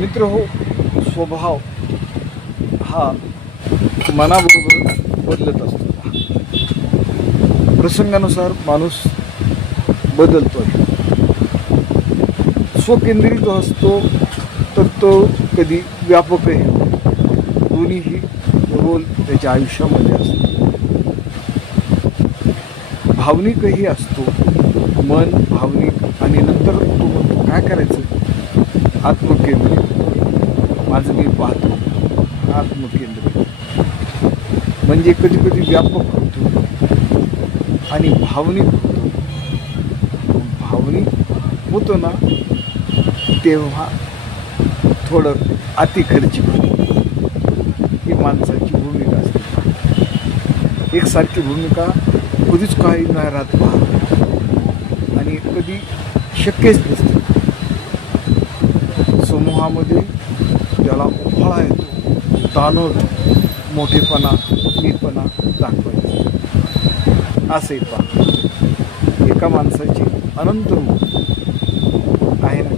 मित्र हो स्वभाव हा मनाबरोबर बदलत असतो. प्रसंगानुसार माणूस बदलतोय. स्वकेंद्रित जो असतो तर तो कधी व्यापकही दोन्हीही रोल त्याच्या आयुष्यामध्ये असतो भावनिकही असतो. मन भावनिक आणि नंतर तो काय करायचं? आत्मकेंद्रित. माझं मी पाहतो. आत्मकेंद्रित. म्हणजे कधी कधी व्यापक होतो. आणि भावनिक होतो. भावनिक होतो ना तेव्हा थोडं अति खर्चिक ही माणसाची भूमिका असते. एकसारखी भूमिका कधीच काही नाही राहत. पहा आणि कधी शक्यच नसते. समूहामध्ये त्याला उफाळा येतो ताणवतो मोठेपणा मीपणा दाखवायचा. असे पा एका माणसाची अनंत रूप आहे ना